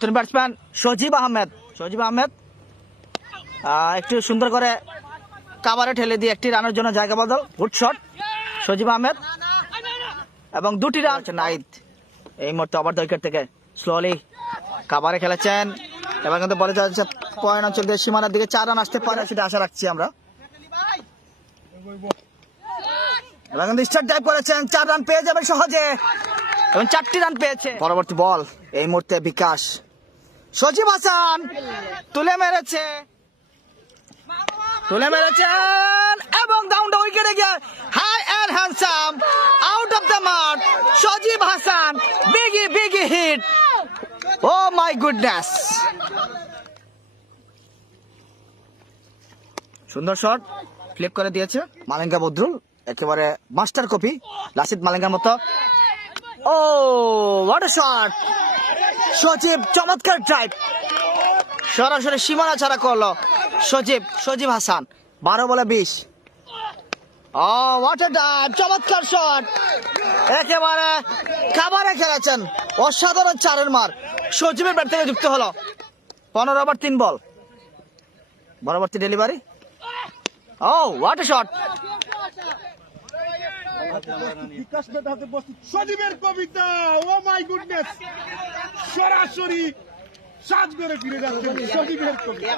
Batsman সজীব আহমেদ একটু সুন্দর করে কাভারে ঠেলে দিয়ে একটি রানের জন্য জায়গা বদল। গুড শট সজীব আহমেদ এবং দুটি রান। নাইদ এই মুহূর্তে ওভার দ্য উইকেট থেকে স্লোলি কাভারে খেলেছেন এবং কিন্তু বলে যাচ্ছে পয়েন্ট অঞ্চল দিয়ে সীমানার দিকে 4 রান আসতে পারে সেটা আশা রাখছি আমরা। এবং কিন্তু স্ট্রাইক ড্রাইভ করেছেন, 4 রান পেয়ে যাবে সহজে এবং 4টি রান পেয়েছে। পরবর্তী বল এই মুহূর্তে বিকাশ, সজীব হাসান তুলে মেরেছেন এবং ডাউন দ্য উইকেটে গিয়ে high and handsome out of the মাঠ Sajib Hasan, big hit. Oh my goodness, সুন্দর শট ফ্লিপ করে দিয়েছে মালিঙ্গা বদরুল, একেবারে মাস্টার কপি লাসিদ মালিঙ্গার মতো। ও হোয়াট আ শট, সজীব চমৎকার ড্রাইভ, সরাসরি সীমানা ছাড়া করলো সজীব হাসান। 12 বলে 20। ও হোয়াট আ ড্রাইভ, চমৎকার শট, একেবারে কাভারে খেলেছেন, অসাধারণ 4 মার সজীবের ব্যাট থেকে যুক্ত হলো। 15 ওভার 3 বল, পরবর্তী delivery. Oh what a shot, সজীবের কবিতা। ও মাই গুডনেস, সরাসরি সাজ করে ফিরে যাচ্ছে সজীবের কবিতা।